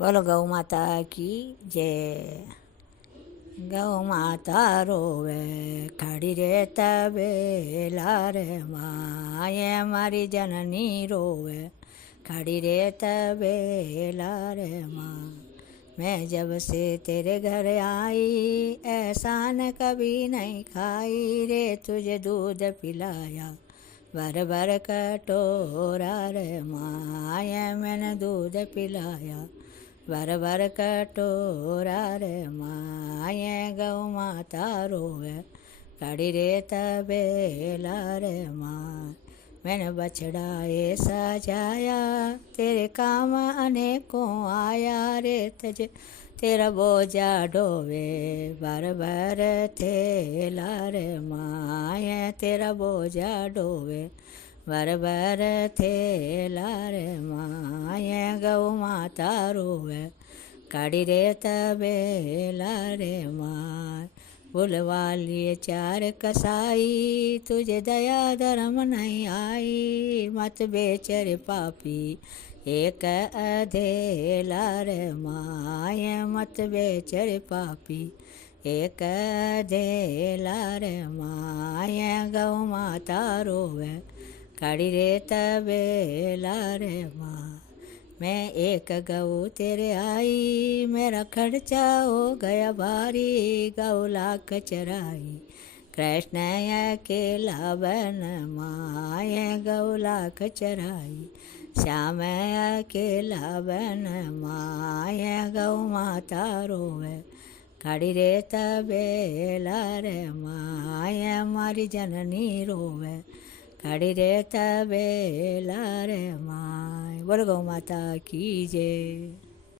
बोलो गौ माता की जय। गौ माता रोवे खड़ी रे तबेला रे माँ, ये मारी जननी रोवे खड़ी रे तबेला रे माँ। मैं जब से तेरे घर आई एहसान कभी नहीं खाई रे, तुझे दूध पिलाया भर भर कटोरा रे माँ, ये मैंने दूध पिलाया भर भर कटोरा रे माँ। ये गौ माता रोवे खड़ी रे तबेला रे माँ। मैंने बछड़ा ये सजाया तेरे काम अनेकों आया रे, तुझे तेरा बोझा डोवे भर भर थेला रे माँ। ये तेरा बोझा डोवे भर भर थेला रे माँ। ये गौ माता रोवे खड़ी रे तबेला रे माँ। बुलवा लिए चार कसाई तुझे दया धर्म नहीं आई, मत बेच रे पापी एक अधेला रे माँ। ये मत बेच रे पापी एक अधेला रे माँ। ये गौ माता रोवे खड़ी रे तबेला रे माँ। मैं एक गऊ तेरे आई मेरा खर्चा हो गया भारी, गऊ लाख चराई कृष्ण अकेला बन माँ। ये गऊ लाख चराई श्याम अकेला बन माँ। ये गौ माता रोवे खड़ी रे तबेला रे माँ। ये हमारी जननी रोवे खड़ी रे तबेला रे माँ। बोल गौ माता की जय।